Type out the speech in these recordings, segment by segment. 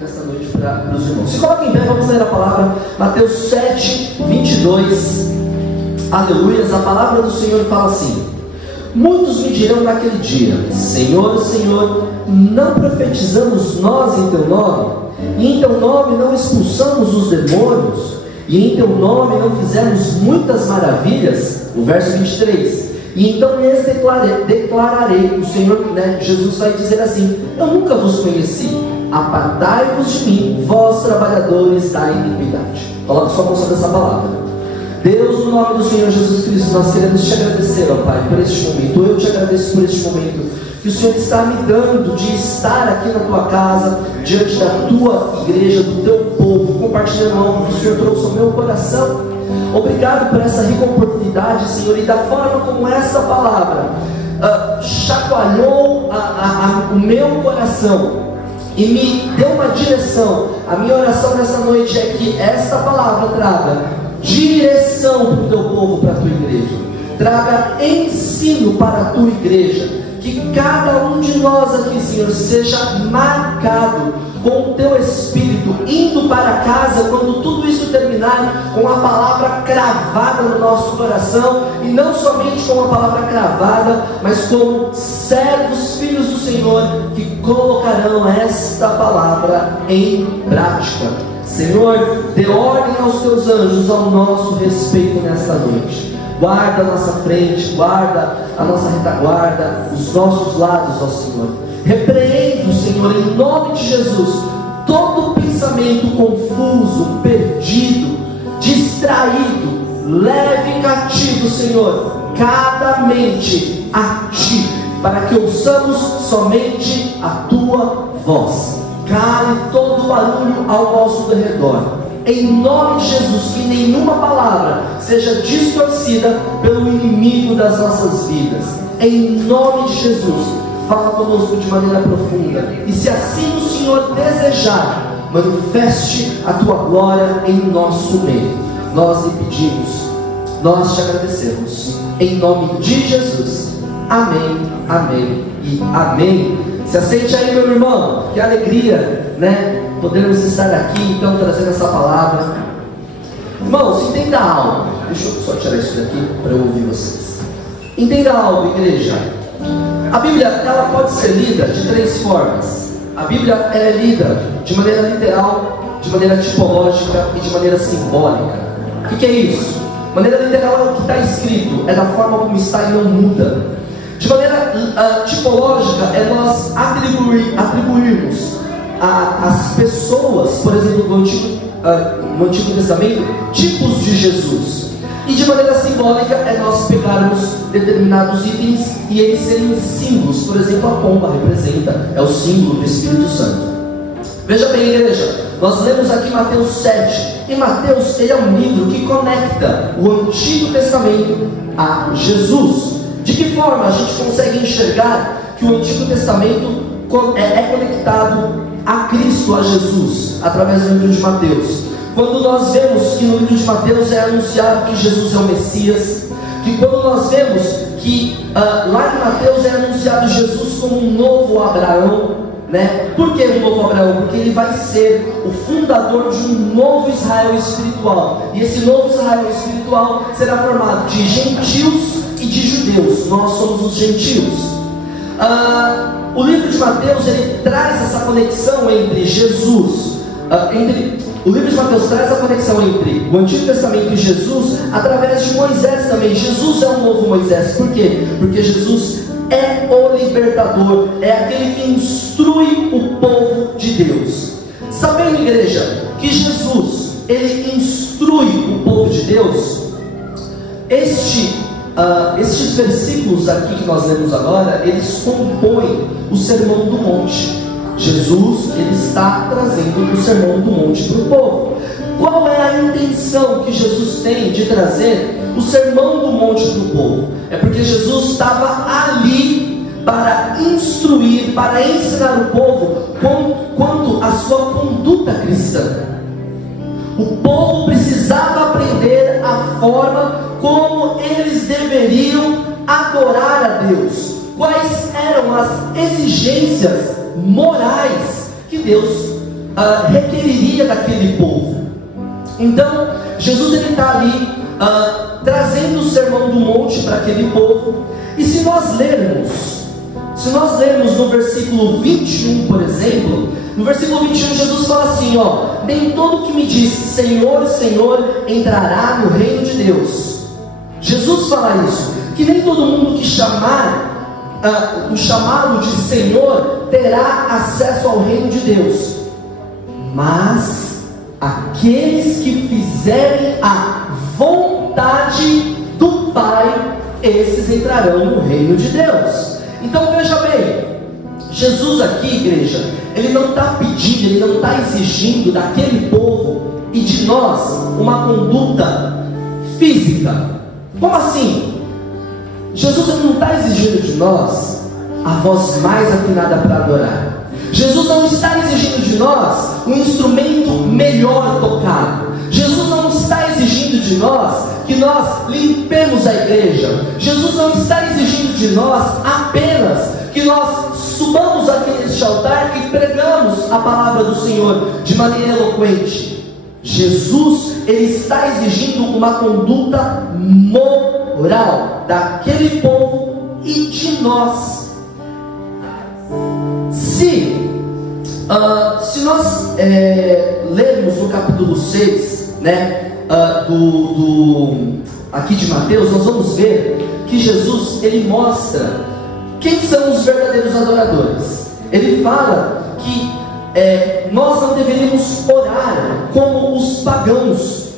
nessa noite para os irmãos. Se coloquem em pé, vamos ler a palavra, Mateus 7, 22. Aleluias. A palavra do Senhor fala assim: muitos me dirão naquele dia: Senhor, Senhor, não profetizamos nós em teu nome? E em teu nome não expulsamos os demônios? E em teu nome não fizemos muitas maravilhas? O verso 23. E então lhes declararei, o Senhor, Jesus vai dizer assim: eu nunca vos conheci, apartai-vos de mim, vós trabalhadores da iniquidade. Coloque sua mão sobre essa palavra. Deus, no nome do Senhor Jesus Cristo, nós queremos te agradecer, ó Pai, por este momento. Eu te agradeço por este momento que o Senhor está me dando de estar aqui na tua casa, diante da tua igreja, do teu povo, compartilhando algo que o Senhor trouxe ao meu coração. Obrigado por essa rica oportunidade, Senhor, e da forma como essa palavra chacoalhou o meu coração e me deu uma direção. A minha oração nessa noite é que esta palavra traga direção para o teu povo, para a tua igreja, traga ensino para a tua igreja, que cada um de nós aqui, Senhor, seja marcado com o teu Espírito, indo para casa, quando tudo isso terminar, com a palavra cravada no nosso coração, e não somente com a palavra cravada, mas como servos, filhos do Senhor, que colocarão esta palavra em prática. Senhor, dê ordem aos teus anjos ao nosso respeito nesta noite. Guarda a nossa frente, guarda a nossa retaguarda, os nossos lados, ó Senhor. Repreendo, Senhor, em nome de Jesus, todo pensamento confuso, perdido, distraído. Leve cativo, Senhor, cada mente a Ti, para que ouçamos somente a Tua voz. Cale todo barulho ao nosso redor. Em nome de Jesus, que nenhuma palavra seja distorcida pelo inimigo das nossas vidas. Em nome de Jesus, fala conosco de maneira profunda. E se assim o Senhor desejar, manifeste a tua glória em nosso meio. Nós lhe pedimos, nós te agradecemos. Em nome de Jesus. Amém, amém e amém. Se aceite aí, meu irmão. Que alegria, podermos estar aqui, então, trazendo essa palavra. Irmãos, entenda algo. Deixa eu só tirar isso daqui para eu ouvir vocês. Entenda algo, igreja. A Bíblia, ela pode ser lida de três formas. A Bíblia, ela é lida de maneira literal, de maneira tipológica e de maneira simbólica. O que é isso? Maneira literal é o que está escrito, é da forma como está e não muda. De maneira tipológica é nós atribuirmos às pessoas, por exemplo, no Antigo Testamento, tipos de Jesus. E de maneira simbólica é nós pegarmos determinados itens e eles serem símbolos. Por exemplo, a pomba representa, é o símbolo do Espírito Santo. Veja bem, igreja, nós lemos aqui Mateus 7. E Mateus, ele é um livro que conecta o Antigo Testamento a Jesus. De que forma a gente consegue enxergar que o Antigo Testamento é conectado a Cristo, a Jesus, através do livro de Mateus? Quando nós vemos que no livro de Mateus é anunciado que Jesus é o Messias, que quando nós vemos que lá em Mateus é anunciado Jesus como um novo Abraão, Por que um novo Abraão? Porque ele vai ser o fundador de um novo Israel espiritual, e esse novo Israel espiritual será formado de gentios e de judeus. Nós somos os gentios. O livro de Mateus, ele traz essa conexão entre Jesus, o livro de Mateus traz a conexão entre o Antigo Testamento e Jesus através de Moisés também. Jesus é um novo Moisés. Por quê? Porque Jesus é o libertador, é aquele que instrui o povo de Deus. Sabendo, igreja, que Jesus, ele instrui o povo de Deus, estes versículos aqui que nós lemos agora, eles compõem o Sermão do Monte. Jesus, ele está trazendo o Sermão do Monte para o povo. Qual é a intenção que Jesus tem de trazer o Sermão do Monte para o povo? É porque Jesus estava ali para instruir, para ensinar o povo quanto à sua conduta cristã. O povo precisava aprender a forma como eles deveriam adorar a Deus. Quais eram as exigências morais que Deus requeriria daquele povo. Então, Jesus está ali trazendo o sermão do monte para aquele povo. E se nós lermos no versículo 21, por exemplo, no versículo 21 Jesus fala assim, nem todo que me diz Senhor, Senhor entrará no reino de Deus. Jesus fala isso, que nem todo mundo que o chamá-lo de Senhor terá acesso ao reino de Deus, mas aqueles que fizerem a vontade do Pai, esses entrarão no reino de Deus. Então veja bem, Jesus aqui, igreja, Ele não está pedindo, Ele não está exigindo daquele povo e de nós uma conduta física. Como assim? Jesus não está exigindo de nós a voz mais afinada para adorar. Jesus não está exigindo de nós um instrumento melhor tocado. Jesus não está exigindo de nós que nós limpemos a igreja. Jesus não está exigindo de nós apenas que nós subamos aqui neste altar e pregamos a palavra do Senhor de maneira eloquente. Jesus, Ele está exigindo uma conduta moral daquele povo e de nós. Se nós lermos no capítulo 6, aqui de Mateus, nós vamos ver que Jesus, Ele mostra quem são os verdadeiros adoradores. Ele fala que nós não deveríamos orar como os pagãos,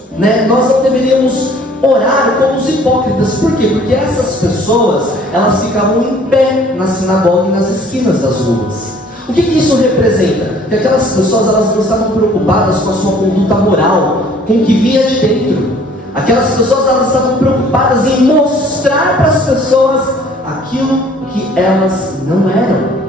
nós não deveríamos orar como os hipócritas. Por quê? Porque essas pessoas, elas ficavam em pé na sinagoga e nas esquinas das ruas. O que isso representa? Que aquelas pessoas, elas não estavam preocupadas com a sua conduta moral, com o que vinha de dentro. Aquelas pessoas, elas estavam preocupadas em mostrar para as pessoas aquilo que elas não eram.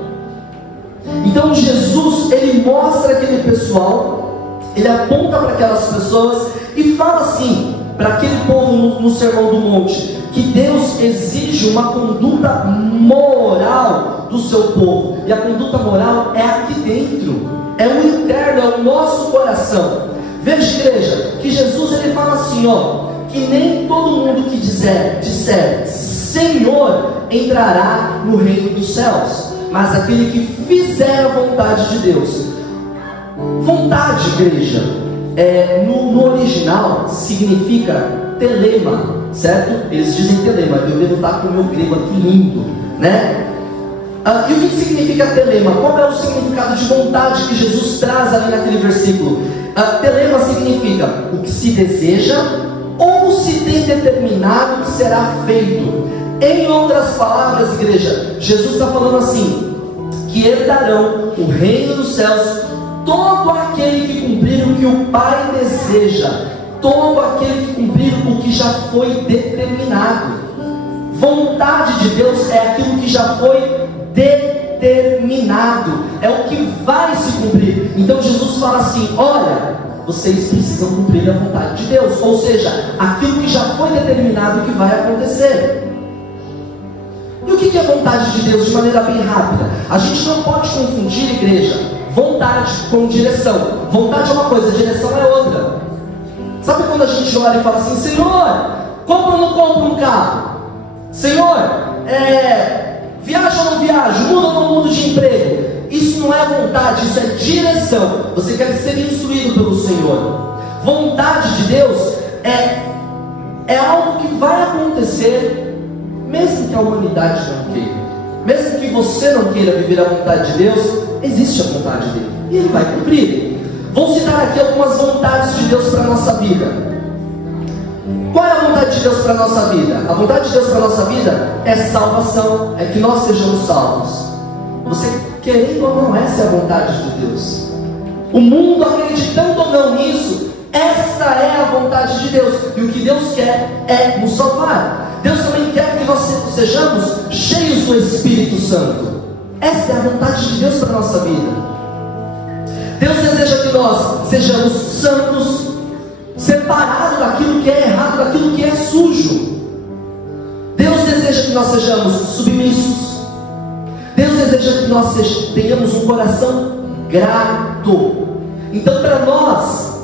Então Jesus, Ele mostra aquele pessoal, Ele aponta para aquelas pessoas e fala assim para aquele povo no Sermão do Monte, que Deus exige uma conduta moral do seu povo. E a conduta moral é aqui dentro, é o interno, é o nosso coração. Veja, igreja, que Jesus, Ele fala assim, que nem todo mundo que disser Senhor entrará no reino dos céus, mas aquele que fizer a vontade de Deus. Vontade, igreja, no original significa telema, certo? Eles dizem telema, eu devo estar com o meu grego aqui lindo, e o que significa telema? Qual é o significado de vontade que Jesus traz ali naquele versículo? Telema significa o que se deseja ou se tem determinado que será feito. Em outras palavras, igreja, Jesus está falando assim, que herdarão o reino dos céus todo aquele que cumprir o que o Pai deseja, todo aquele que cumprir o que já foi determinado. Vontade de Deus é aquilo que já foi determinado, é o que vai se cumprir. Então Jesus fala assim, olha, vocês precisam cumprir a vontade de Deus, ou seja, aquilo que já foi determinado que vai acontecer. E o que é vontade de Deus de maneira bem rápida? A gente não pode confundir, igreja, vontade com direção. Vontade é uma coisa, direção é outra. Sabe quando a gente olha e fala assim, Senhor, compra ou não compra um carro? Senhor, viaja ou não viaja? Muda ou não muda de emprego? Isso não é vontade, isso é direção. Você quer ser instruído pelo Senhor. Vontade de Deus é algo que vai acontecer, mesmo que a humanidade não queira, mesmo que você não queira viver a vontade de Deus, existe a vontade dele e Ele vai cumprir. Vou citar aqui algumas vontades de Deus para a nossa vida. Qual é a vontade de Deus para a nossa vida? A vontade de Deus para a nossa vida é salvação, é que nós sejamos salvos. Você querendo ou não, essa é a vontade de Deus. O mundo acreditando ou não nisso, esta é a vontade de Deus. E o que Deus quer é nos salvar. Deus também quer que nós sejamos cheios do Espírito Santo. Essa é a vontade de Deus para a nossa vida. Deus deseja que nós sejamos santos, separados daquilo que é errado, daquilo que é sujo. Deus deseja que nós sejamos submissos. Deus deseja que nós tenhamos um coração grato. Então, para nós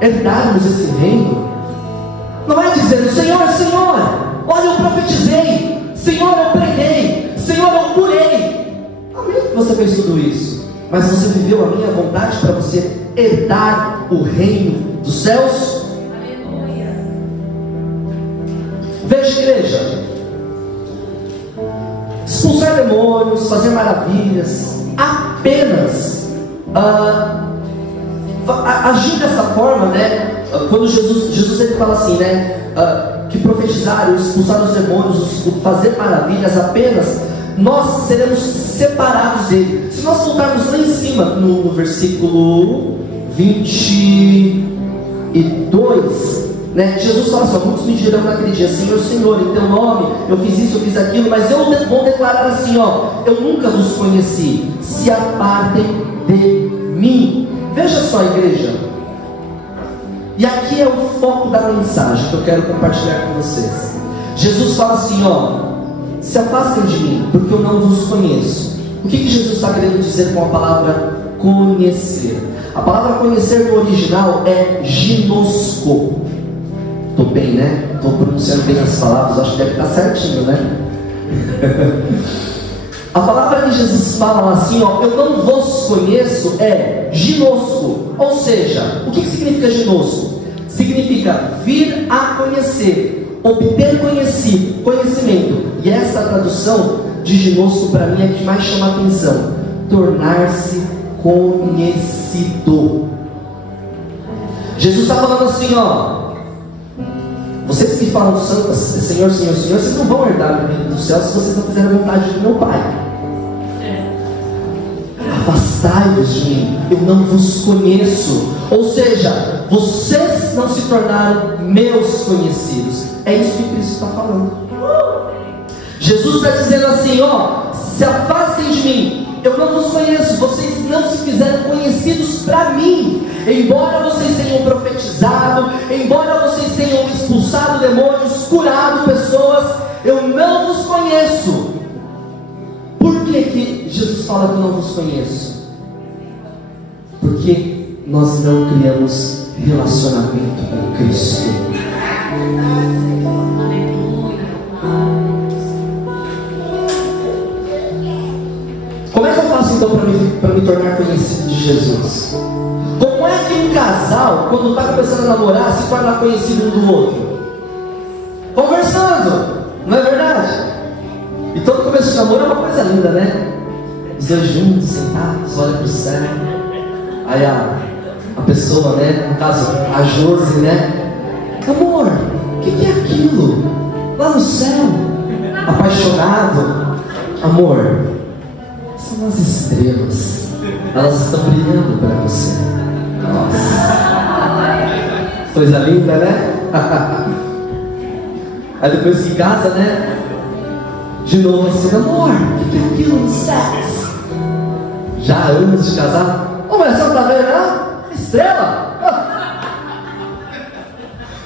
herdarmos esse reino, não é dizendo: Senhor, Senhor, olha, eu profetizei, Senhor, eu preguei, Senhor, eu curei. Amém que você fez tudo isso, mas você viveu a minha vontade para você herdar o reino dos céus? Aleluia. Veja, igreja, expulsar demônios, fazer maravilhas, apenas agir dessa forma, né? Quando Jesus ele fala assim, né? Que profetizar, expulsar os demônios, fazer maravilhas, apenas nós seremos separados dele. Se nós voltarmos lá em cima no versículo 22, né? Jesus fala assim: muitos me dirão naquele dia: Senhor, Senhor, em teu nome eu fiz isso, eu fiz aquilo, mas eu vou declarar assim: eu nunca vos conheci, se apartem de mim. Veja só, igreja, e aqui é o foco da mensagem que eu quero compartilhar com vocês. Jesus fala assim: se afastem de mim, porque eu não vos conheço. O que Jesus está querendo dizer com a palavra conhecer? A palavra conhecer no original é ginosco. Estou bem, né? Estou pronunciando bem as palavras, acho que deve estar certinho, né? A palavra que Jesus fala assim, eu não vos conheço, é ginosco. Ou seja, o que significa ginosco? Significa vir a conhecer, obter conhecimento. E essa tradução de ginosco para mim é que mais chama a atenção: tornar-se conhecido. Jesus está falando assim, vocês que falam Senhor, Senhor, Senhor, vocês não vão herdar o reino dos céus se vocês não fizerem a vontade do meu Pai. Afastai-vos de mim, eu não vos conheço. Ou seja, vocês não se tornaram meus conhecidos. É isso que Cristo está falando. Jesus está dizendo assim, se afastem de mim, eu não vos conheço. Vocês não se fizeram conhecidos para mim. Embora vocês tenham profetizado, embora vocês tenham expulsado demônios, curado pessoas, eu não vos conheço. Por que Jesus fala que eu não vos conheço? Porque nós não criamos relacionamento com Cristo. Como é que eu faço então para me tornar conhecido de Jesus? Como é que um casal, quando está começando a namorar, se torna conhecido um do outro? Conversando, não é verdade? E todo começo de namoro é uma coisa linda, né? Os dois juntos, sentados, olham para o céu. Aí a pessoa, né? No caso, a Josi, né? Amor, o que é aquilo? Lá no céu, apaixonado. Amor, são as estrelas. Elas estão brilhando para você. Nossa, coisa linda, né? Aí depois que casa, né? De novo assim, amor, o que é aquilo no sexo? Já antes de casar, mas você não tá vendo, não? Estrela!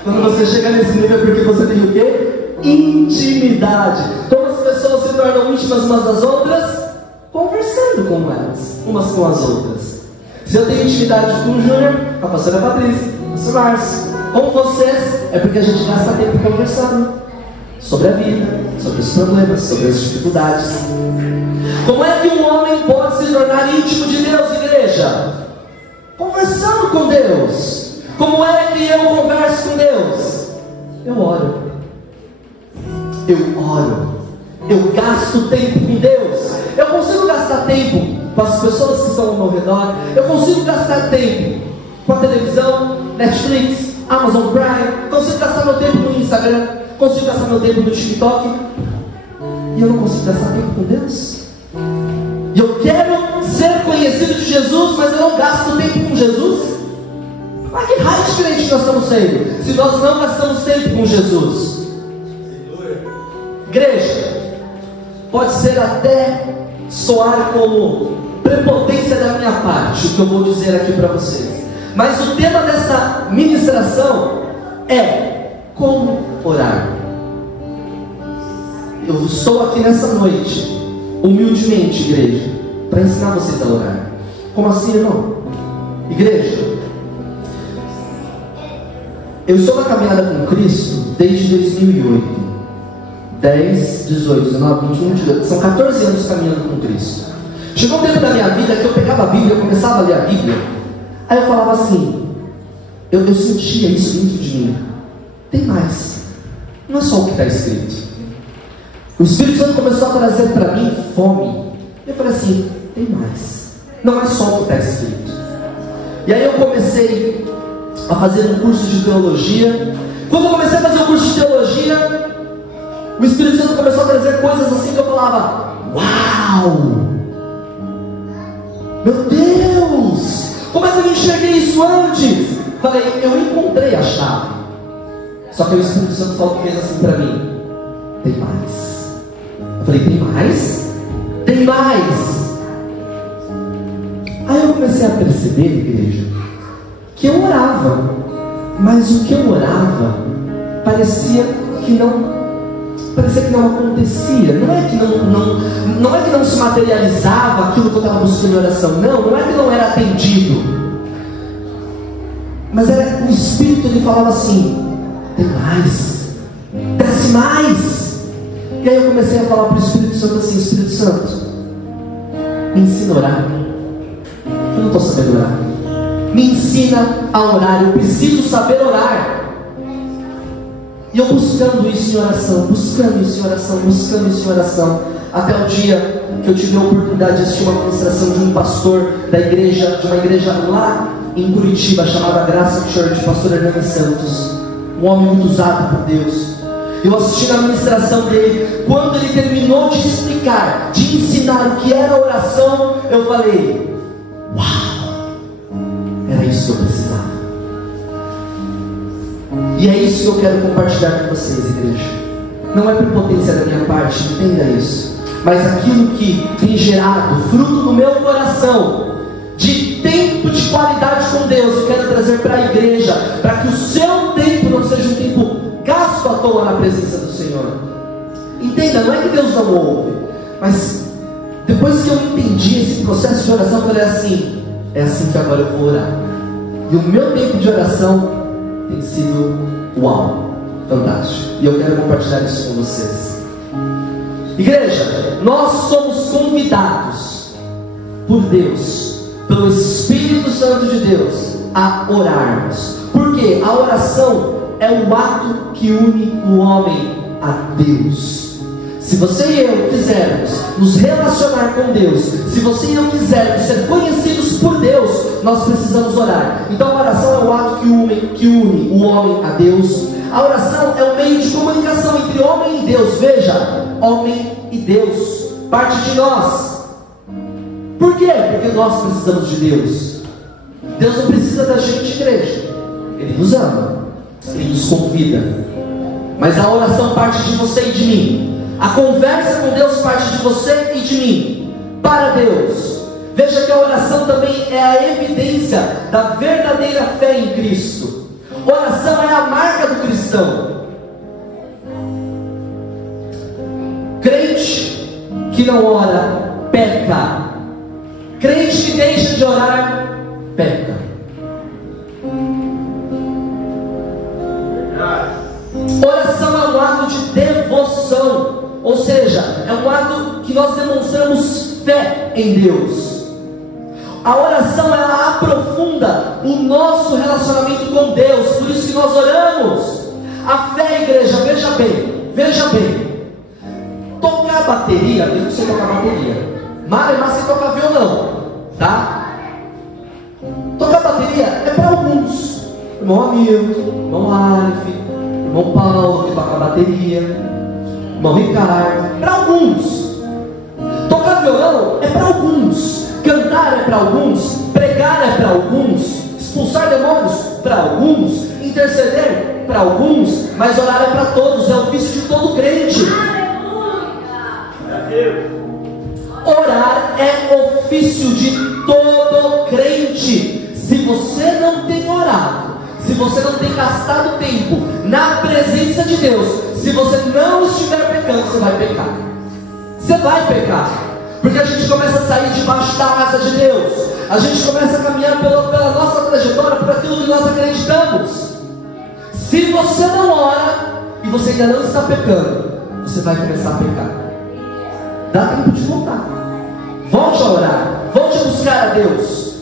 Quando você chega nesse nível é porque você tem o quê? Intimidade. Como as pessoas se tornam íntimas umas das outras? Conversando com elas, umas com as outras. Se eu tenho intimidade com o Júnior, com a pastora Patrícia, com o pastor Márcio, com vocês, é porque a gente gasta tempo conversando sobre a vida, sobre os problemas, sobre as dificuldades. Como é que um homem pode se tornar íntimo de Deus, igreja? Conversando com Deus. Como é que eu converso com Deus? Eu oro. Eu gasto tempo com Deus. Eu consigo gastar tempo com as pessoas que estão ao meu redor. Eu consigo gastar tempo com a televisão, Netflix, Amazon Prime. Consigo gastar meu tempo no Instagram. Consigo gastar meu tempo no TikTok. E eu não consigo gastar tempo com Deus. E eu quero ser conhecido de Jesus, mas eu não gasto tempo com Jesus. Mas que raio de crente nós estamos sendo, se nós não gastamos tempo com Jesus? Igreja, pode ser até soar como prepotência da minha parte o que eu vou dizer aqui para vocês, mas o tema dessa ministração é como orar. Eu estou aqui nessa noite, humildemente, igreja, para ensinar vocês a orar. Como assim, irmão? Igreja, eu estou na caminhada com Cristo desde 2008. 10, 18, 19, 21, 22. São 14 anos caminhando com Cristo. Chegou um tempo da minha vida que eu pegava a Bíblia, eu começava a ler a Bíblia. Aí eu falava assim, eu sentia isso dentro de mim. Tem mais. Não é só o que está escrito. O Espírito Santo começou a trazer para mim fome. Eu falei assim, tem mais. Não é só o que está escrito. E aí eu comecei a fazer um curso de teologia. Quando eu comecei a fazer o curso de teologia, o Espírito Santo começou a trazer coisas assim que eu falava, uau! Meu Deus! Como é que eu não enxerguei isso antes? Falei, eu encontrei a chave. Só que o Espírito Santo fez assim para mim, tem mais. Eu falei, tem mais? Tem mais! Aí eu comecei a perceber, igreja, que eu orava, mas o que eu orava parecia que não acontecia. Não é que não se materializava aquilo que eu estava buscando em oração. Não é que não era atendido, mas era o Espírito, ele falava assim, tem mais, desce mais. E aí eu comecei a falar para o Espírito Santo assim, Espírito Santo, me ensina a orar. Eu não estou sabendo orar. Me ensina a orar. Eu preciso saber orar. E eu buscando isso em oração, buscando isso em oração, buscando isso em oração, até o dia que eu tive a oportunidade de assistir uma ministração de um pastor da igreja, de uma igreja lá em Curitiba, chamada Graça Church, pastor Hernani Santos, um homem muito usado por Deus. Eu assisti na ministração dele, quando ele terminou de explicar, de ensinar o que era oração, eu falei, uau, era isso que eu precisava. E é isso que eu quero compartilhar com vocês, igreja. Não é prepotência da minha parte, entenda isso, mas aquilo que tem gerado fruto no meu coração, de tempo de qualidade com Deus, eu quero trazer para a igreja, para que o seu tempo não seja um tempo gasto à toa na presença do Senhor. Entenda, não é que Deus não ouve, mas depois que eu entendi esse processo de oração, eu falei assim, é assim que agora eu vou orar. E o meu tempo de oração tem sido uau, fantástico. E eu quero compartilhar isso com vocês. Igreja, nós somos convidados por Deus, pelo Espírito Santo de Deus, a orarmos. Porque a oração é o ato que une o homem a Deus. Se você e eu quisermos nos relacionar com Deus, se você e eu quisermos ser conhecidos por Deus, nós precisamos orar. Então a oração é o ato que une o homem a Deus. A oração é um meio de comunicação entre homem e Deus. Veja, homem e Deus, parte de nós. Por quê? Porque nós precisamos de Deus. Deus não precisa da gente, igreja. Ele nos ama, Ele nos convida. Mas a oração parte de você e de mim. A conversa com Deus parte de você e de mim, para Deus. Veja que a oração também é a evidência da verdadeira fé em Cristo. Oração é a marca do cristão. Crente que não ora, peca. Crente que deixa de orar, peca. Oração é um ato de devoção, ou seja, é um ato que nós demonstramos fé em Deus. A oração, ela aprofunda o nosso relacionamento com Deus, por isso que nós oramos. A fé, igreja, veja bem, tocar bateria, eu não sei tocar bateria, mas você toca violão, tá? Tocar bateria é para alguns, irmão Hamilton, irmão Arif, irmão Paulo, que toca bateria, irmão Ricardo, para alguns. Tocar violão é para alguns, cantar é para alguns, pregar é para alguns, expulsar demônios para alguns, interceder para alguns, mas orar é para todos, é o ofício de todo crente. Orar é ofício de todo crente. Se você não tem orado, se você não tem gastado tempo na presença de Deus, se você não estiver pecando, você vai pecar. Você vai pecar, porque a gente começa a sair debaixo da asa de Deus, A gente começa a caminhar pela nossa trajetória, por aquilo que nós acreditamos. Se você não ora e você ainda não está pecando, você vai começar a pecar. Dá tempo de voltar. Volte a orar, volte a buscar a Deus.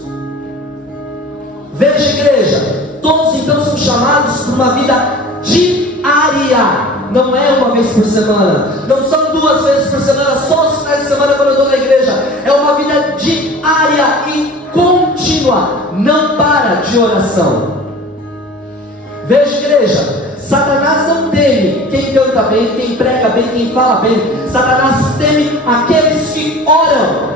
Veja, igreja, todos então são chamados para uma vida diária. Não é uma vez por semana, não são 2 vezes por semana, só os finais de semana quando eu estou na igreja. É uma vida diária e contínua. Não para de oração. Veja, igreja, Satanás não teme quem canta bem, quem prega bem, quem fala bem. Satanás teme aqueles que oram.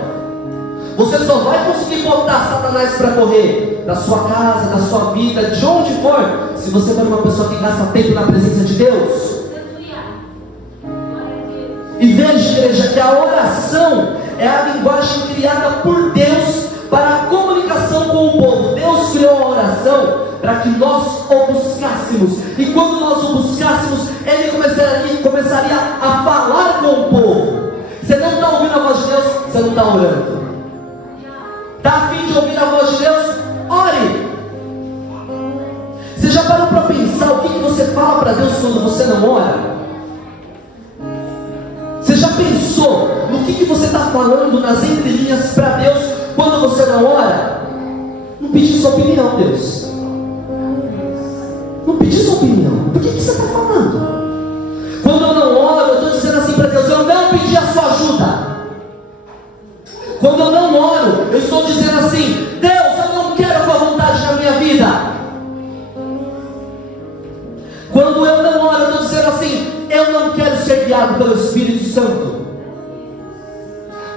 Você só vai conseguir botar Satanás para correr da sua casa, da sua vida, de onde for, se você for uma pessoa que gasta tempo na presença de Deus. E veja, igreja, que a oração é a linguagem criada por Deus para a comunicação com o povo. Deus criou a oração para que nós o buscássemos, e quando nós o buscássemos, Ele começaria a falar com o povo. Você não está ouvindo a voz de Deus, você não está orando. Está a fim de ouvir a voz de Deus? Ore. Você já parou para pensar o que você fala para Deus quando você não ora? Você já pensou no que você está falando nas entrelinhas para Deus quando você não ora? Não pedi sua opinião, Deus. Não pedi sua opinião. Por que você está falando? Quando eu não oro, eu estou dizendo assim para Deus: eu não pedi a sua ajuda. Quando eu não oro, eu estou dizendo assim: Deus, eu não quero a tua vontade na minha vida. Quando eu não oro, eu estou dizendo assim: eu não quero ser guiado pelo Espírito Santo.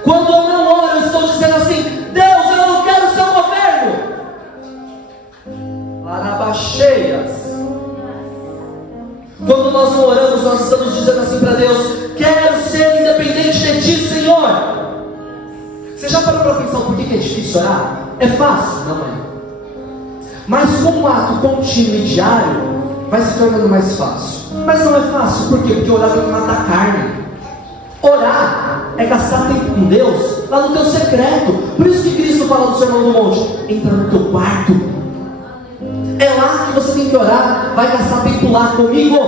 Quando eu não oro, eu estou dizendo assim: Deus, eu não quero o seu governo. Larabacheias. Quando nós não oramos, nós estamos dizendo assim para Deus: quero ser independente de ti, Senhor. Você já parou para pensar por que é difícil orar? É fácil? Não é. Mas com um ato contínuo e diário, vai se tornando mais fácil. Mas não é fácil, por quê? Porque orar tem que matar a carne. Orar é gastar tempo com Deus lá no teu secreto. Por isso que Cristo fala no Sermão do Monte: entra no teu quarto. É lá que você tem que orar. Vai gastar tempo lá comigo.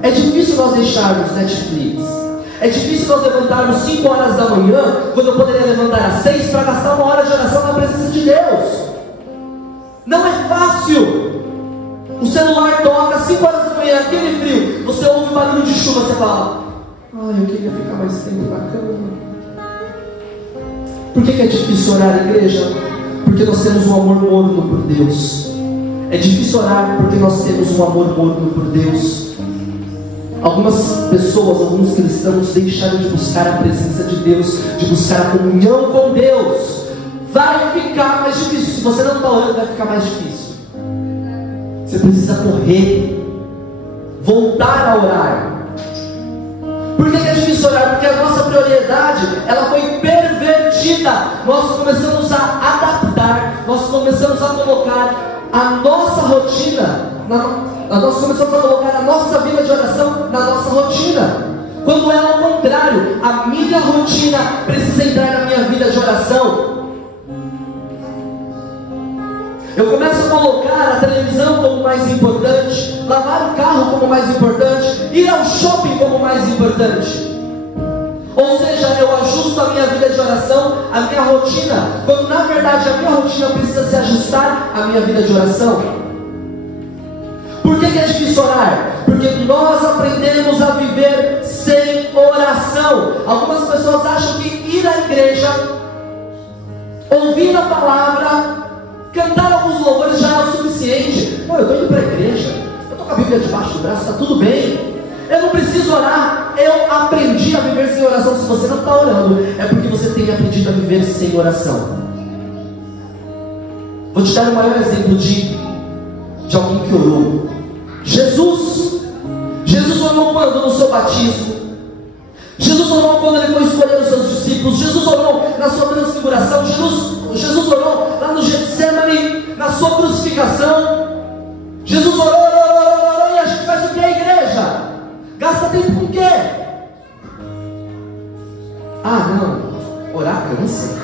É difícil nós deixarmos Netflix. É difícil nós levantarmos 5 horas da manhã, quando eu poderia levantar às 6 para gastar 1 hora de oração na presença de Deus. Não é fácil. O celular toca 5 horas da manhã, aquele frio, você ouve o barulho de chuva, você fala: ai, eu queria ficar mais tempo na cama. Por que é difícil orar, igreja? Porque nós temos um amor morno por Deus. É difícil orar porque nós temos um amor morno por Deus. Algumas pessoas, alguns cristãos deixaram de buscar a presença de Deus, de buscar a comunhão com Deus. Vai ficar mais difícil. Se você não está orando, vai ficar mais difícil. Você precisa correr, voltar a orar. Por que é difícil orar? Porque a nossa prioridade, ela foi pervertida. Nós começamos a adaptar, nós começamos a colocar a nossa rotina, nós começamos a colocar a nossa vida de oração na nossa rotina, quando é ao contrário. A minha rotina precisa entrar na minha vida de oração. Eu começo a colocar a televisão como mais importante, lavar o carro como mais importante, ir ao shopping como mais importante. Ou seja, eu ajusto a minha vida de oração, a minha rotina, quando na verdade a minha rotina precisa se ajustar à minha vida de oração. Por que é difícil orar? Porque nós aprendemos a viver sem oração. Algumas pessoas acham que ir à igreja, ouvir a palavra, cantar alguns louvores já é o suficiente. Pô, eu estou indo para a igreja, eu estou com a Bíblia debaixo do braço, está tudo bem. Eu não preciso orar. Eu aprendi a viver sem oração. Se você não está orando, é porque você tem aprendido a viver sem oração. Vou te dar o maior exemplo de alguém que orou. Jesus orou quando? No seu batismo. Jesus orou quando ele foi escolher os seus discípulos. Jesus orou na sua transfiguração. Jesus orou lá no Getsemane, na sua crucificação. Jesus orou, e a gente faz o que, a igreja? Gasta tempo com o quê? Ah, não, orar cansa.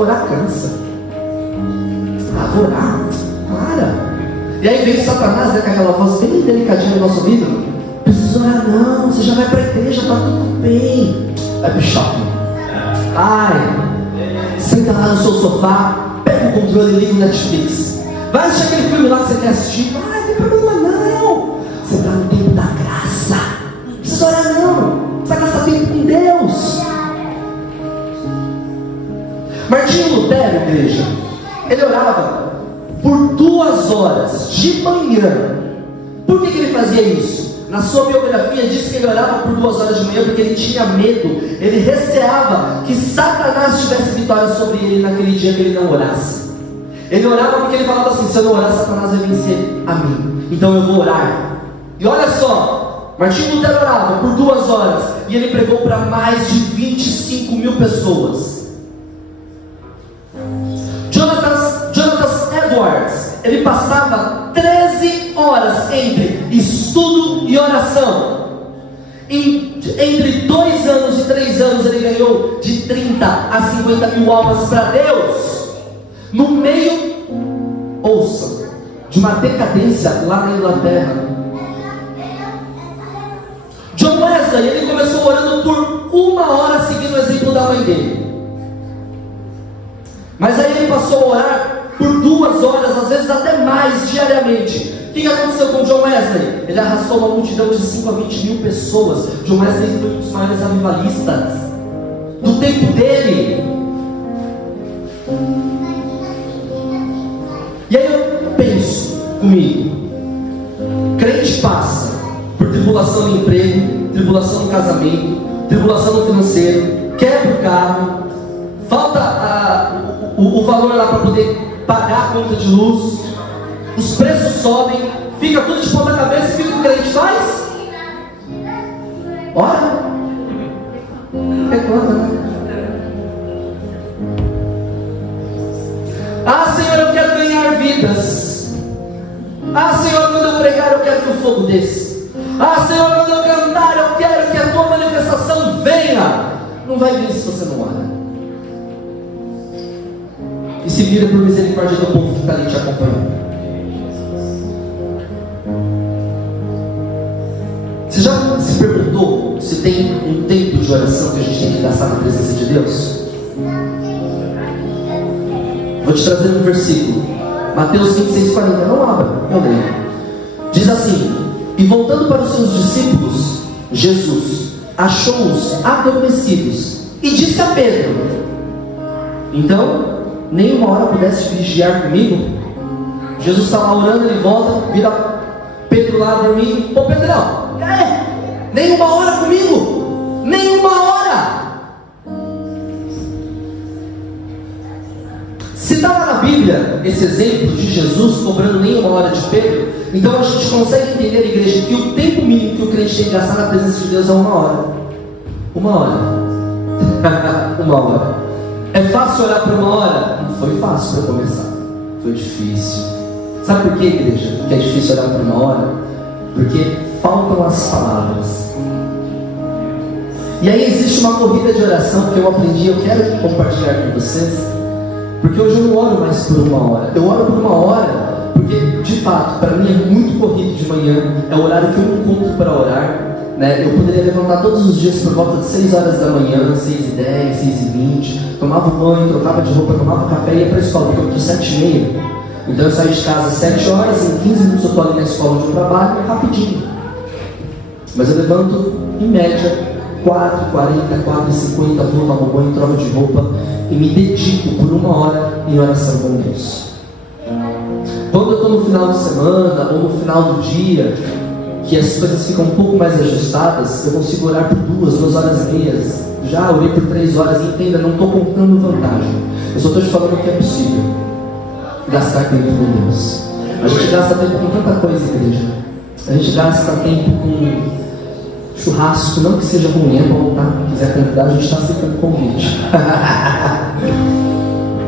orar cansa. Vou orar? Para. E aí vem Satanás, né, com aquela voz bem delicadinha no nosso ouvido. Não precisa orar não, você já vai para a igreja, tá tudo bem. Vai pro shopping. Senta lá no seu sofá, pega o controle e liga o Netflix. Vai assistir aquele filme lá que você quer assistir. Não tem problema não. Você está no tempo da graça. Não precisa orar não. Você vai gastar tempo com Deus. Martinho Lutero, igreja, ele orava por 2 horas de manhã. Por que ele fazia isso? Na sua biografia diz que ele orava por 2 horas de manhã porque ele tinha medo, ele receava que Satanás tivesse vitória sobre ele naquele dia que ele não orasse. Ele orava porque ele falava assim: se eu não orar, Satanás vai vencer a mim, então eu vou orar. E olha só, Martinho Lutero orava por 2 horas e ele pregou para mais de 25 mil pessoas. Jonathan Edwards, ele passava 13 horas entre estudo e oração. Entre 2 anos e 3 anos ele ganhou de 30 a 50 mil almas para Deus. No meio, ouça, de uma decadência lá na Inglaterra. John Wesley, ele começou orando por 1 hora seguindo o exemplo da mãe dele. Mas aí ele passou a orar por 2 horas, às vezes até mais, diariamente. O que aconteceu com John Wesley? Ele arrastou uma multidão de 5 a 20 mil pessoas. John Wesley foi um dos maiores avivalistas do tempo dele. E aí eu penso comigo, crente passa por tribulação no emprego, tribulação no casamento, tribulação no financeiro, quebra o carro, falta o valor lá para poder pagar a conta de luz, os preços sobem, fica tudo de ponta cabeça. E o que o crente faz? Ora, reclama, né? Senhor, eu quero ganhar vidas. Senhor, quando eu pregar eu quero que o fogo desça. Senhor, quando eu cantar eu quero que a tua manifestação venha. Não vai vir se você não ora. E se vira por misericórdia do povo que está ali te acompanhando. Você já se perguntou se tem um tempo de oração que a gente tem que gastar na presença de Deus? Vou te trazer um versículo, Mateus 26:40. Não abra, eu leio. Diz assim: e voltando para os seus discípulos, Jesus achou-os adormecidos e disse a Pedro: então, nem 1 hora pudeste vigiar comigo? Jesus está lá orando, ele volta, vira Pedro lá dormindo. Ô Pedrão, nem 1 hora comigo? Nem 1 hora? Se está lá na Bíblia esse exemplo de Jesus cobrando nem 1 hora de Pedro, então a gente consegue entender, igreja, que o tempo mínimo que o crente tem que gastar na presença de Deus é 1 hora. 1 hora. 1 hora. É fácil orar por 1 hora? Não foi fácil para começar, foi difícil. Sabe por quê, igreja, que é difícil orar por 1 hora? Porque faltam as palavras. E aí existe uma corrida de oração que eu aprendi, eu quero compartilhar com vocês. Porque hoje eu não oro mais por 1 hora. Eu oro por 1 hora porque, de fato, para mim é muito corrido de manhã. É o horário que eu encontro para orar, né? Eu poderia levantar todos os dias por volta de 6 horas da manhã, 6h10, 6h20. Tomava banho, trocava de roupa, tomava café e ia para a escola, porque eu estou 7h30. Então eu saio de casa às 7 horas, em 15 minutos eu estou ali na escola onde eu trabalho, rapidinho. Mas eu levanto, em média, 4h40, 4h50, vou tomar banho, troco de roupa e me dedico por 1 hora em oração com Deus. Quando eu estou no final de semana ou no final do dia, que as coisas ficam um pouco mais ajustadas, eu consigo orar por 2 horas e meia. Já orei por 3 horas, e entenda, não estou contando vantagem. Eu só estou te falando que é possível gastar tempo com Deus. A gente gasta tempo com tanta coisa, igreja. A gente gasta tempo com churrasco, não que seja ruim, é bom, tá? Se quiser convidar, a gente está aceitando convite.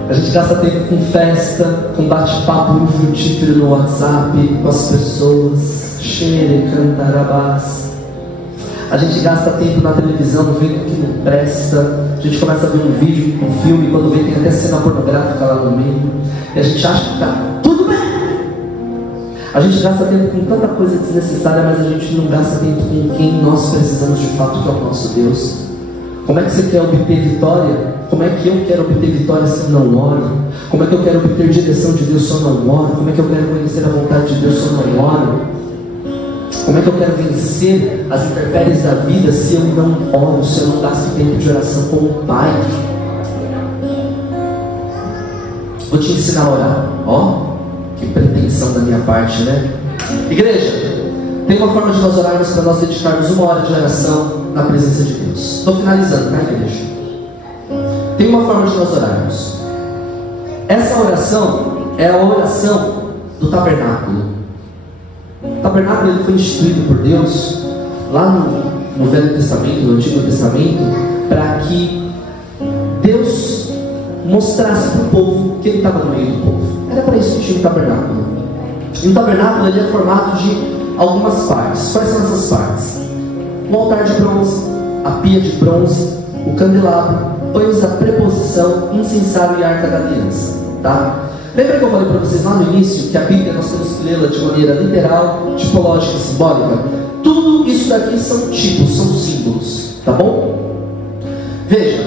A gente gasta tempo com festa, com bate-papo no frutífero no WhatsApp, com as pessoas. Xere cantarabás. A gente gasta tempo na televisão vendo o que não presta. A gente começa a ver um vídeo, um filme, quando vê tem até cena pornográfica lá no meio. E a gente acha que tá tudo bem. A gente gasta tempo com tanta coisa desnecessária, mas a gente não gasta tempo com quem nós precisamos de fato, que é o nosso Deus. Como é que você quer obter vitória? Como é que eu quero obter vitória se eu não oro? Como é que eu quero obter direção de Deus se eu não oro? Como é que eu quero conhecer a vontade de Deus se eu não oro? Como é que eu quero vencer as intempéries da vida se eu não oro, se eu não gasto tempo de oração com o Pai? Vou te ensinar a orar. Ó, que pretensão da minha parte, né? Igreja, tem uma forma de nós orarmos para nós dedicarmos 1 hora de oração na presença de Deus. Estou finalizando, tá, igreja? Tem uma forma de nós orarmos. Essa oração é a oração do tabernáculo. O tabernáculo ele foi instituído por Deus lá no Velho Testamento, no Antigo Testamento, para que Deus mostrasse para o povo que ele estava no meio do povo. Era para isso que tinha o tabernáculo. E o tabernáculo ele é formado de algumas partes. Quais são essas partes? O altar de bronze, a pia de bronze, o candelabro, pães da preposição, incensário e a arca da aliança. Tá? Lembra que eu falei para vocês lá no início que a Bíblia nós temos que lê-la de maneira literal, tipológica e simbólica? Tudo isso daqui são tipos, são símbolos, tá bom? Veja,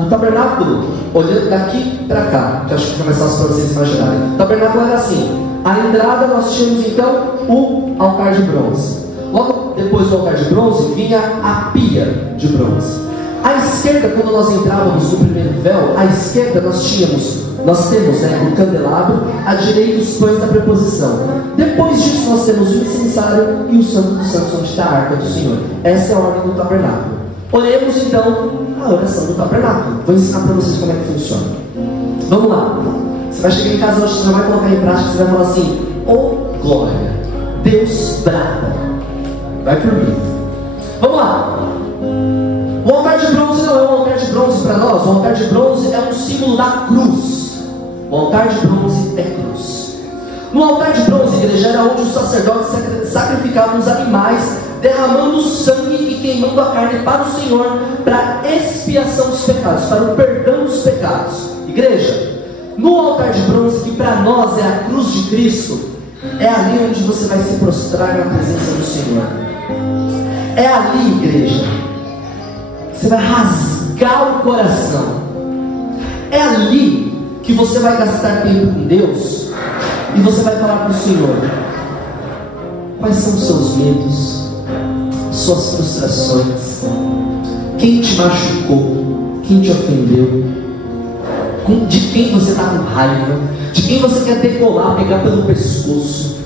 o tabernáculo, olhando daqui para cá, que acho que fica mais fácil para vocês imaginarem. O tabernáculo era assim: a entrada nós tínhamos então o altar de bronze. Logo depois do altar de bronze vinha a pia de bronze. À esquerda, quando nós entrávamos no primeiro véu, à esquerda nós temos o candelabro, à direita os pães da preposição. Depois disso nós temos o incensário e o santo dos santos, onde está a arca do Senhor. Essa é a ordem do tabernáculo. Oremos então a oração do tabernáculo. Vou ensinar para vocês como é que funciona. Vamos lá. Você vai chegar em casa hoje, você não vai colocar em prática, você vai falar assim: oh glória, Deus brava. Vai por mim. Vamos lá. O altar de bronze não é um altar de bronze para nós. O altar de bronze é um símbolo da cruz. O altar de bronze é cruz. No altar de bronze, igreja, era onde os sacerdotes sacrificavam os animais, derramando sangue e queimando a carne para o Senhor, para expiação dos pecados, para o perdão dos pecados. Igreja, no altar de bronze, que para nós é a cruz de Cristo, é ali onde você vai se prostrar na presença do Senhor. É ali, igreja, você vai rasgar o coração. É ali que você vai gastar tempo com Deus e você vai falar para o Senhor: quais são os seus medos, suas frustrações, quem te machucou, quem te ofendeu, de quem você está com raiva, de quem você quer decolar, pegar pelo pescoço.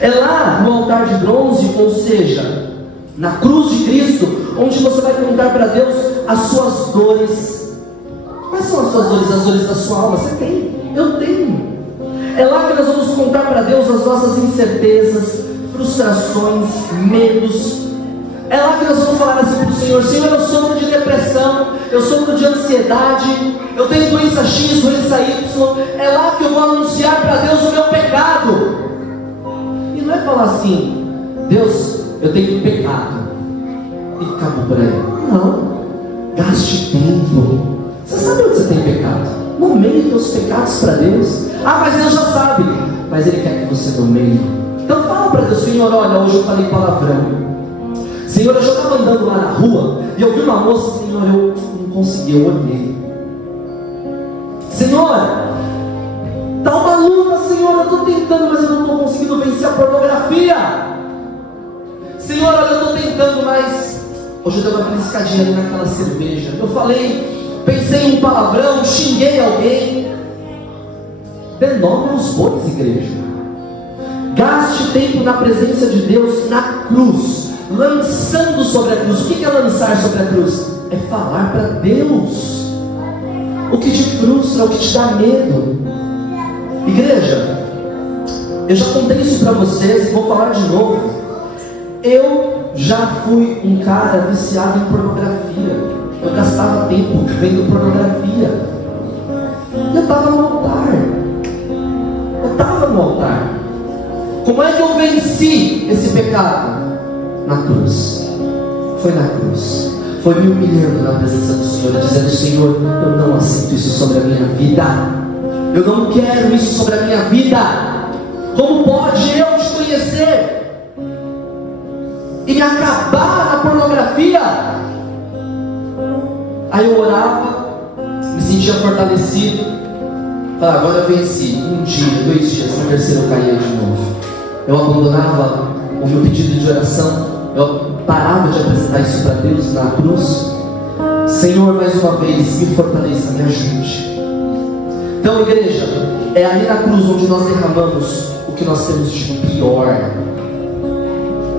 É lá no altar de bronze, ou seja, na cruz de Cristo, onde você vai contar para Deus as suas dores. Quais são as suas dores? As dores da sua alma? Você tem, eu tenho. É lá que nós vamos contar para Deus as nossas incertezas, frustrações, medos. É lá que nós vamos falar assim para o Senhor: Senhor, eu sofro de depressão, eu sofro de ansiedade, eu tenho doença X, doença Y. É lá que eu vou anunciar para Deus o meu pecado. E não é falar assim: Deus, eu tenho pecado e acabou por aí. Não, gaste tempo. Você sabe onde você tem pecado? Nomeie os teus pecados para Deus. Ah, mas Deus já sabe. Mas Ele quer que você nomeie. Então fala para Deus: Senhor, olha, hoje eu falei palavrão. Senhor, eu já estava andando lá na rua e eu vi uma moça, Senhor, eu não consegui, eu olhei. Senhor, está uma luta, Senhor, eu estou tentando, mas eu não estou conseguindo vencer a pornografia. Senhor, olha, eu estou tentando, mas hoje eu dei uma beliscadinha ali naquela cerveja. Eu falei, pensei em um palavrão, xinguei alguém. Dê nome aos bois, igreja. Gaste tempo na presença de Deus na cruz, lançando sobre a cruz. O que é lançar sobre a cruz? É falar para Deus o que te frustra, o que te dá medo. Igreja, eu já contei isso para vocês e vou falar de novo. Eu já fui um cara viciado em pornografia. Eu gastava tempo vendo pornografia. Eu estava no altar. Como é que eu venci esse pecado? na cruz. Foi na cruz. Foi me humilhando na presença do Senhor, dizendo: Senhor, eu não aceito isso sobre a minha vida. Eu não quero isso sobre a minha vida. Como pode eu te conhecer e me acabar na pornografia? Aí eu orava, me sentia fortalecido. Falava: agora eu venci. Um dia, 2 dias, no terceiro eu caía de novo. Eu abandonava o meu pedido de oração. Eu parava de apresentar isso para Deus na cruz. Senhor, mais uma vez, me fortaleça, me ajude. Então, igreja, é ali na cruz onde nós derramamos o que nós temos de pior.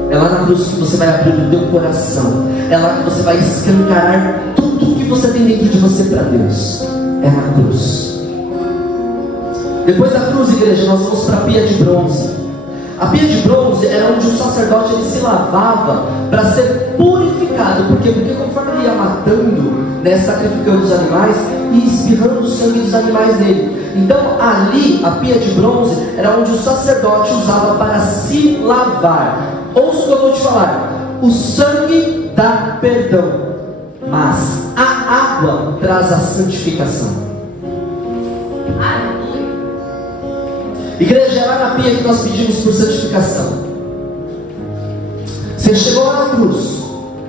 É lá na cruz que você vai abrir o teu coração. É lá que você vai escancarar tudo que você tem dentro de você para Deus. É na cruz. Depois da cruz, igreja, nós vamos para a pia de bronze. A pia de bronze era onde o sacerdote ele se lavava para ser purificado. Porque conforme ele ia matando, sacrificando os animais e espirrando o sangue dos animais dele. Então ali, a pia de bronze era onde o sacerdote usava para se lavar. Ouça o que eu vou te falar: o sangue dá perdão, mas a água traz a santificação. Igreja, é lá na pia que nós pedimos por santificação. Você chegou lá na cruz,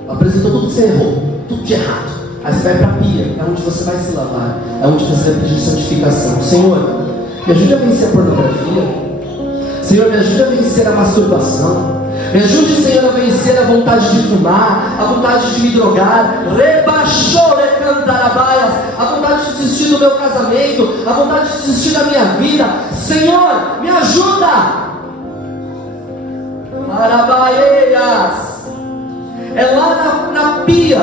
apresentou tudo que você errou, tudo de errado. Aí você vai para a pia, é onde você vai se lavar, é onde você vai pedir santificação. Senhor, me ajude a vencer a pornografia. Senhor, me ajude a vencer a masturbação. Me ajude, Senhor, a vencer a vontade de fumar, a vontade de me drogar, a vontade de desistir do meu casamento, a vontade de desistir da minha vida. Senhor, me ajuda. Marabaeias. É lá na pia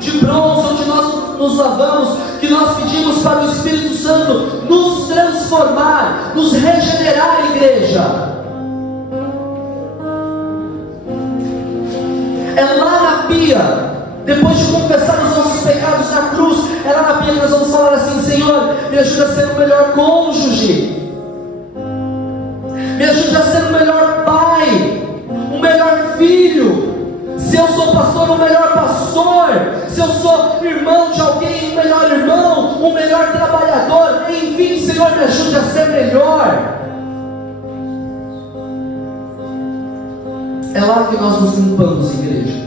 de bronze onde nós nos lavamos que nós pedimos para o Espírito Santo nos transformar, nos regenerar, igreja. É lá na pia, depois de confessar os nossos pecados na cruz, é lá na pia que nós vamos falar assim: Senhor, me ajuda a ser o melhor cônjuge, me ajuda a ser o melhor pai, o melhor filho. Se eu sou pastor, o melhor pastor. Se eu sou irmão de alguém, o melhor irmão, o melhor trabalhador. Enfim, Senhor, me ajude a ser melhor. É lá que nós nos limpamos, igreja.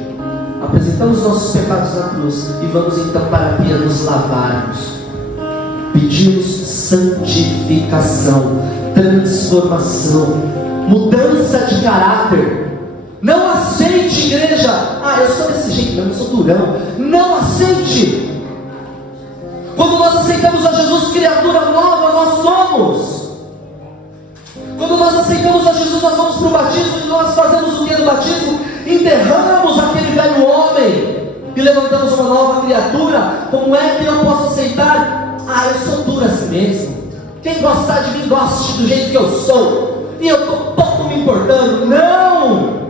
Apresentamos nossos pecados na cruz e vamos então para a pia nos lavarmos. Pedimos santificação, transformação, mudança de caráter. Não aceite, igreja: ah, eu sou desse jeito mesmo, eu sou durão. Não aceite. Quando nós aceitamos a Jesus, criatura nova nós somos. Quando nós aceitamos a Jesus, nós vamos para o batismo e nós fazemos o que no batismo? Enterramos aquele velho homem e levantamos uma nova criatura. Como é que eu posso aceitar? Ah, eu sou duro assim mesmo. Quem gostar de mim, goste do jeito que eu sou. E eu estou pouco me importando. Não!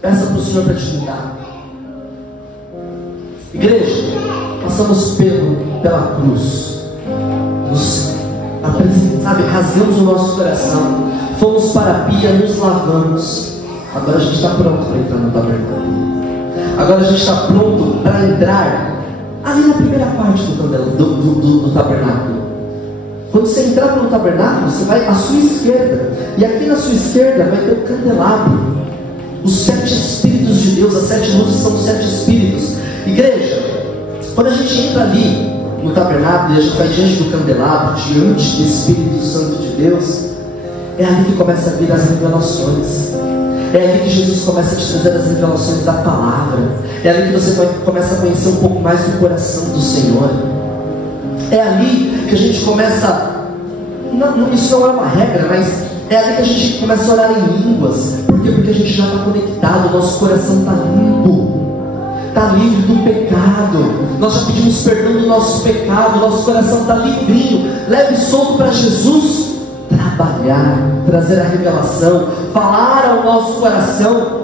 Peça para o Senhor para te mudar. Igreja, passamos pela cruz. Rasgamos o nosso coração, fomos para a pia, nos lavamos. Agora a gente está pronto para entrar no tabernáculo. Agora a gente está pronto para entrar ali na primeira parte do tabernáculo. Quando você entrar no tabernáculo, você vai à sua esquerda, e aqui na sua esquerda vai ter o candelabro, os 7 Espíritos de Deus. As 7 luzes são os 7 Espíritos. Igreja, quando a gente entra ali no tabernáculo e a gente vai diante do candelabro, diante do Espírito Santo de Deus, é ali que começa a vir as revelações. É ali que Jesus começa a te trazer as revelações da palavra. É ali que você começa a conhecer um pouco mais do coração do Senhor. É ali que a gente começa, isso não é uma regra, mas é ali que a gente começa a orar em línguas. Por quê? Porque a gente já está conectado, o nosso coração está limpo, está livre do pecado. Nós já pedimos perdão do nosso pecado, nosso coração está livrinho, leve e solto para Jesus trabalhar, trazer a revelação, falar ao nosso coração.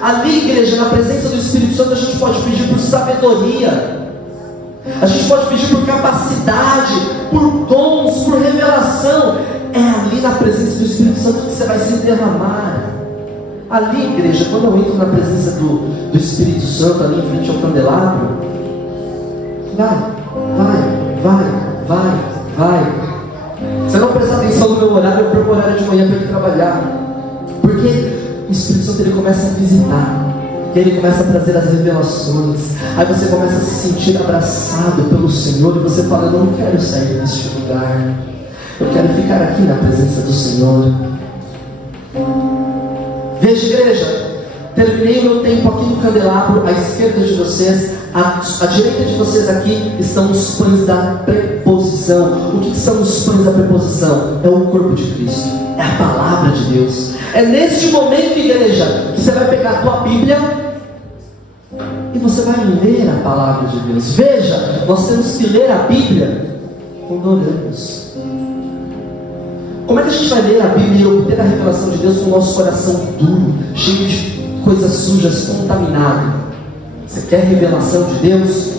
Ali, igreja, na presença do Espírito Santo, a gente pode pedir por sabedoria, a gente pode pedir por capacidade, por dons, por revelação. É ali na presença do Espírito Santo que você vai se derramar. Ali, igreja, quando eu entro na presença do Espírito Santo, ali em frente ao candelabro, vai. Se eu não prestar atenção no meu horário, eu perco o horário de manhã para ir trabalhar. Porque o Espírito Santo, ele começa a visitar, e ele começa a trazer as revelações. Aí você começa a se sentir abraçado pelo Senhor, e você fala: eu não quero sair deste lugar, eu quero ficar aqui na presença do Senhor. Veja, igreja, terminei o meu tempo aqui no candelabro. À esquerda de vocês, à direita de vocês aqui, estão os pães da preposição. O que são os pães da preposição? É o corpo de Cristo, é a palavra de Deus. É neste momento, igreja, que você vai pegar a tua Bíblia e você vai ler a palavra de Deus. Veja, nós temos que ler a Bíblia quando oramos. Como é que a gente vai ler a Bíblia e obter a revelação de Deus com o nosso coração duro, cheio de coisas sujas, contaminado? Você quer revelação de Deus?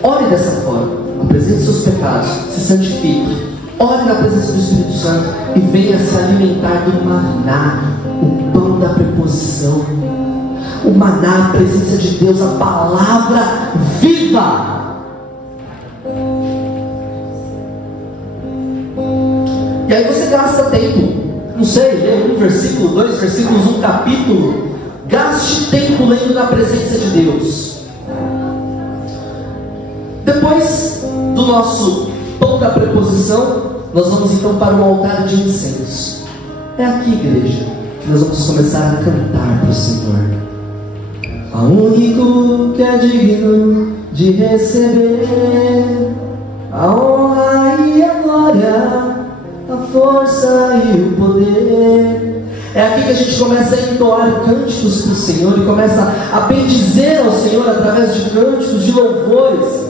Ore dessa forma, apresente seus pecados, se santifique, ore na presença do Espírito Santo e venha se alimentar do maná, o pão da preposição. O maná, a presença de Deus, a palavra viva. E aí você gasta tempo, não sei, lê um versículo, 2 versículos, um capítulo. Gaste tempo lendo na presença de Deus. Depois do nosso pão da preposição, nós vamos então para o altar de incenso. É aqui, igreja, que nós vamos começar a cantar para o Senhor. Ao único que é digno de receber a honra e a glória, a força e o poder. É aqui que a gente começa a entoar cânticos para o Senhor e começa a bendizer ao Senhor através de cânticos, de louvores.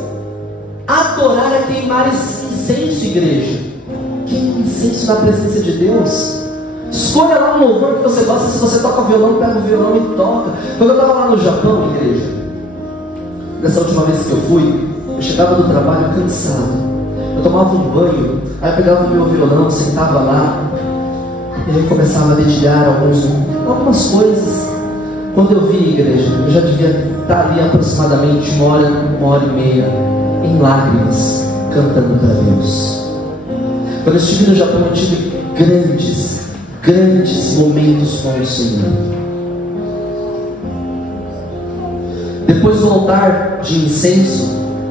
Adorar é queimar incenso, igreja. Queima incenso na presença de Deus. Escolha lá um louvor que você gosta. Se você toca violão, pega o violão e toca. Quando eu estava lá no Japão, igreja, nessa última vez que eu fui, eu chegava do trabalho cansado. Eu tomava um banho, aí eu pegava o meu violão, sentava lá, e aí eu começava a dedilhar algumas coisas. Quando eu vi, igreja, eu já devia estar ali aproximadamente uma hora e meia, em lágrimas, cantando para Deus. Quando eu estive no Japão, eu tive grandes momentos com o Senhor. Depois do altar de incenso,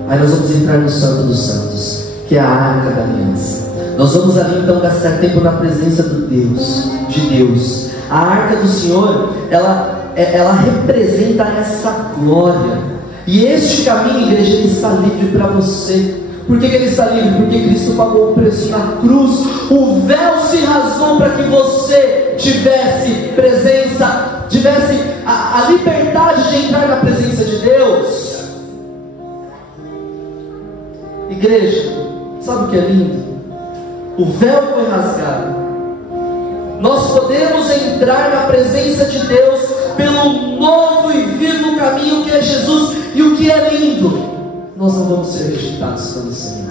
aí nós vamos entrar no Santo dos Santos, que é a Arca da Aliança. Nós vamos ali então gastar tempo na presença de Deus. A Arca do Senhor, ela representa essa glória. E este caminho, igreja, ele está livre para você. Por que ele está livre? Porque Cristo pagou o preço na cruz. O véu se rasgou para que você tivesse presença, tivesse a liberdade de entrar na presença de Deus. Igreja, sabe o que é lindo? O véu foi rasgado. Nós podemos entrar na presença de Deus pelo novo e vivo caminho que é Jesus. E o que é lindo, nós não vamos ser rejeitados pelo Senhor.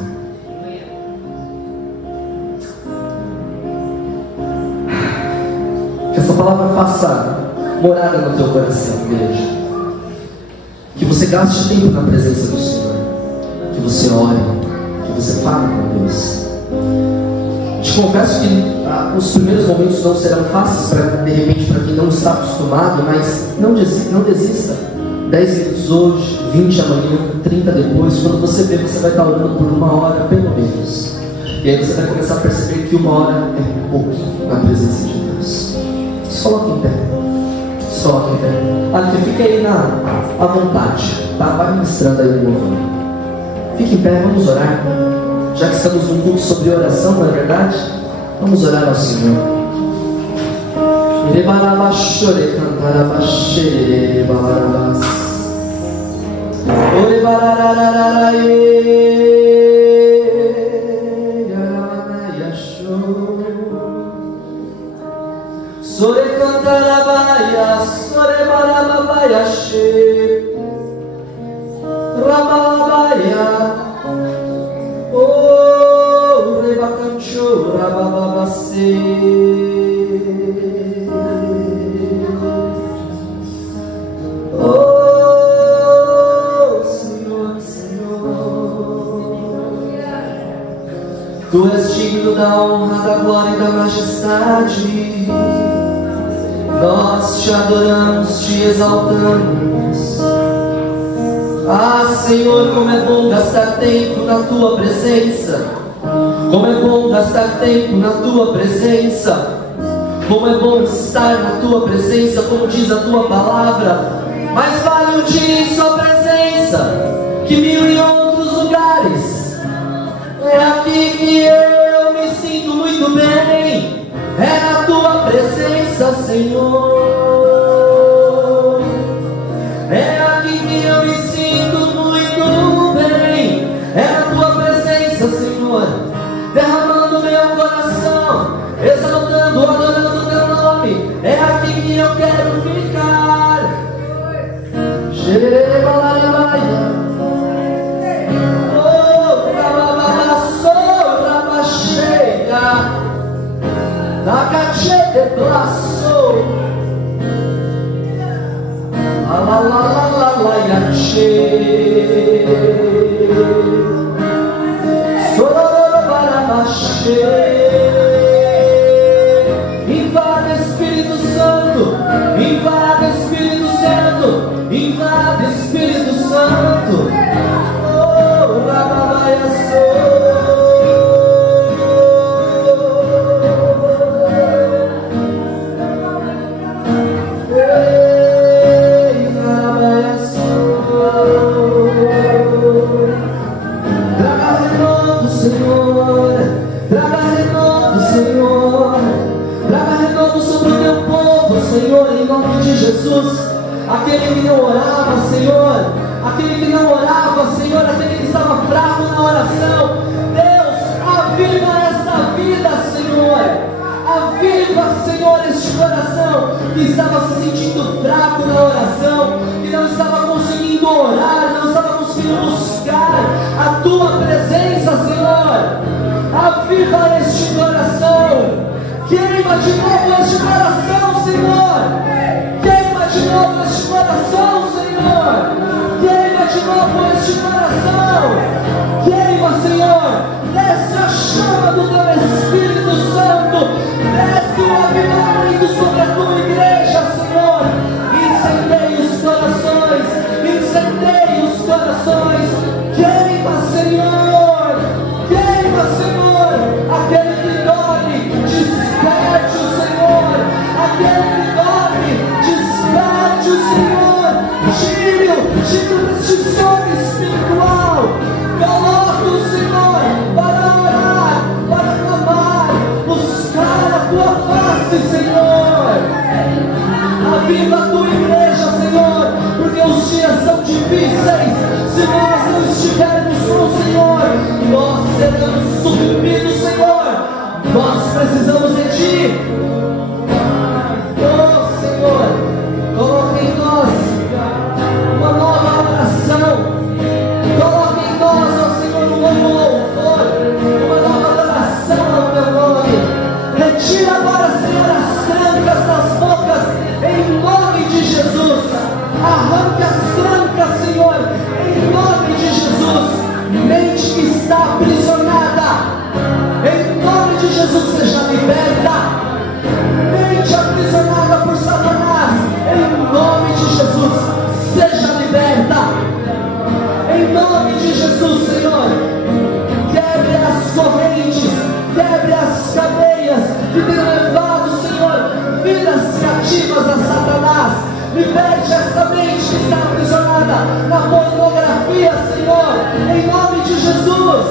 Que essa palavra faça morada no teu coração, igreja. Que você gaste tempo na presença do Senhor. Que você ore, que você fale com Deus. Te confesso que os primeiros momentos não serão fáceis, de repente, para quem não está acostumado, mas não desista. 10 minutos hoje, 20 amanhã, 30 depois. Quando você ver, você vai estar orando por 1 hora, pelo menos. E aí você vai começar a perceber que 1 hora é pouco na presença de Deus. Se coloque em pé. Se coloque em pé. Aqui, fica aí à vontade, tá? Vai ministrando aí o louvor. Fique em pé, vamos orar. Já que estamos num culto sobre oração, não é verdade? Vamos orar ao Senhor. da honra, da glória e da majestade. Nós te adoramos, te exaltamos. Ah, Senhor, como é bom gastar tempo na tua presença. Como é bom gastar tempo na tua presença. Como é bom estar na tua presença, como diz a tua palavra. Mais vale um dia em sua presença que 1000 em outros lugares. É aqui que eu me sinto muito bem. É na tua presença, Senhor. É aqui que eu me sinto muito bem. É na tua presença, Senhor. Derramando meu coração, exaltando, adorando o teu nome. É aqui que eu quero ficar. Da cachete plaçou, la la la la la yache, sororo para mache. Invade Espírito Santo, invade Espírito Santo, invade Espírito Santo. Oh, rababaia sou. Senhor, em nome de Jesus, aquele que não orava, Senhor, aquele que não orava, Senhor, aquele que estava fraco na oração, Deus, aviva esta vida, Senhor, aviva, Senhor, este coração que estava se sentindo fraco na oração, que não estava conseguindo orar, não estava conseguindo buscar a tua presença, Senhor, aviva este coração. Queima de novo este coração, Senhor. Queima de novo este coração, Senhor. Queima de novo este coração. Queima, Senhor. Desce a chama do teu Espírito Santo. Desce o avivamento sobre a tua igreja, Senhor. Incendeia os corações. Incendeia os corações. Queima, Senhor. Queima, Senhor. Aquele que dorme, desperte o Senhor. Aquele que dorme, desperte o Senhor. Tire-o deste sono espiritual. Coloca o Senhor para orar, para clamar, buscar a tua face, Senhor. Aviva a tua igreja, Senhor, porque os dias são difíceis. Se nós não estivermos com o Senhor, nós seremos sucumbidos, Senhor. Nós precisamos de Ti. Oh, Senhor, coloque em nós uma nova oração. Coloque em nós, ó Senhor, um novo louvor, uma nova adoração ao Teu nome. Retira agora, Senhor, as trancas das bocas, em nome de Jesus. Arranque as trancas, Senhor, em nome de Jesus. Mente que está aprisionada, em nome de Jesus, seja liberta. Mente aprisionada por Satanás, em nome de Jesus, seja liberta. Em nome de Jesus, Senhor, quebre as correntes, quebre as cadeias que têm levado, Senhor, vidas cativas a Satanás. Liberte esta mente que está aprisionada na pornografia, Senhor, em nome de Jesus.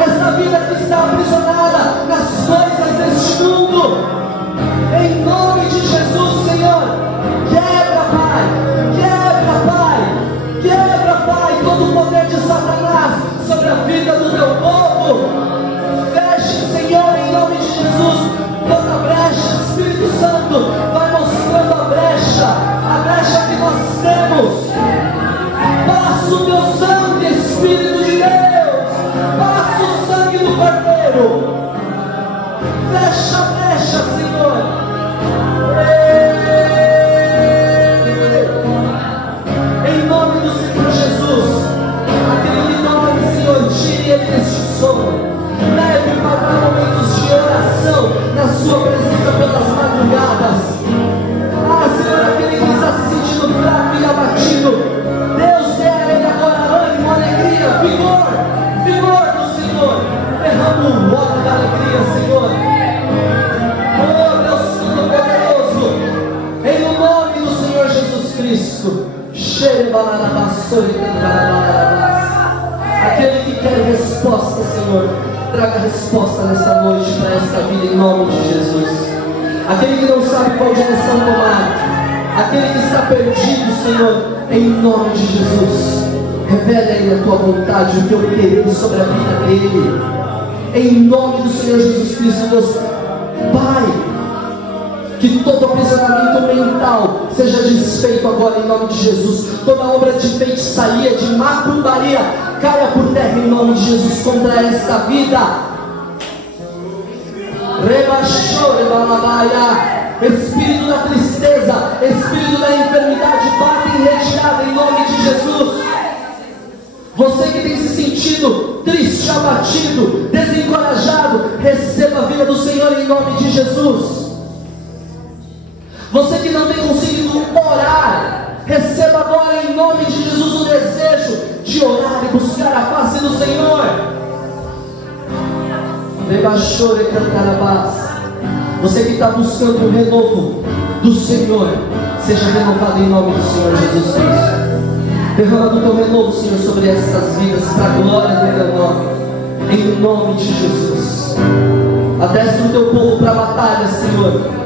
Esta vida que está aprisionada nas coisas deste mundo, em nome de Jesus, Senhor, quebra, Pai, quebra, Pai, quebra, Pai, todo o poder de Satanás sobre a vida do teu povo. Feche, Senhor, em nome de Jesus, toda brecha. Espírito Santo vai mostrando a brecha que nós temos. Passa o teu sangue, Espírito de Deus, passa o sangue do Cordeiro. Fecha a brecha, Senhor. Ei. Cristo. Aquele que quer resposta, Senhor, traga resposta nesta noite para esta vida em nome de Jesus. Aquele que não sabe qual direção tomar, aquele que está perdido, Senhor, em nome de Jesus, revela aí a tua vontade, o teu querer sobre a vida dele, em nome do Senhor Jesus Cristo. Deus Pai, que todo aprisionamento mental seja desfeito agora em nome de Jesus. Toda obra de feitiçaria, de macumbaria, caia por terra em nome de Jesus contra esta vida. Rebaixou, rebalabaia. Espírito da tristeza, espírito da enfermidade, bate em retirada em nome de Jesus. Você que tem se sentido triste, abatido, desencorajado, receba a vida do Senhor em nome de Jesus. Você que não tem conseguido orar, receba agora em nome de Jesus o desejo de orar e buscar a face do Senhor. Rebaixou e cantarabás. Você que está buscando o renovo do Senhor, seja renovado em nome do Senhor Jesus Cristo. Derrama do teu renovo, Senhor, sobre estas vidas, para a glória do teu nome, em nome de Jesus. Adestra o teu povo para a batalha, Senhor.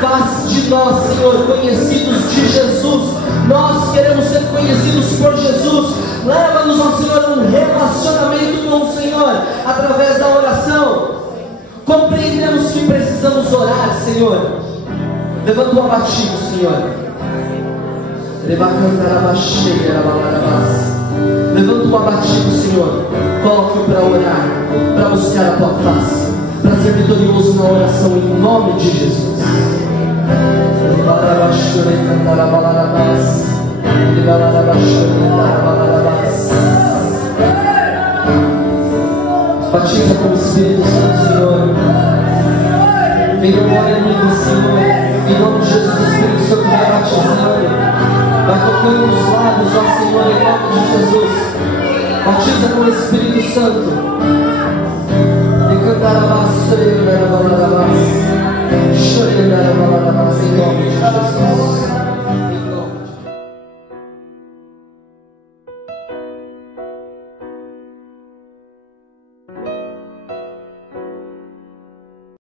Faz de nós, Senhor, conhecidos de Jesus. Nós queremos ser conhecidos por Jesus. Leva-nos, ó Senhor, a um relacionamento com o Senhor, através da oração. Compreendemos que precisamos orar, Senhor. Levanta o abatido, Senhor. Levanta o abatido, Senhor. Coloque-o para orar, para buscar a tua face, para ser vitorioso na oração em nome de Jesus. Batiza com o Espírito Santo, Senhor. Venha agora em mim, Senhor. Em nome de Jesus, o Espírito Santo vai batizando, vai tocando nos lábios, ó Senhor, em nome de Jesus. Batiza com o Espírito Santo. E cantar a vassoura,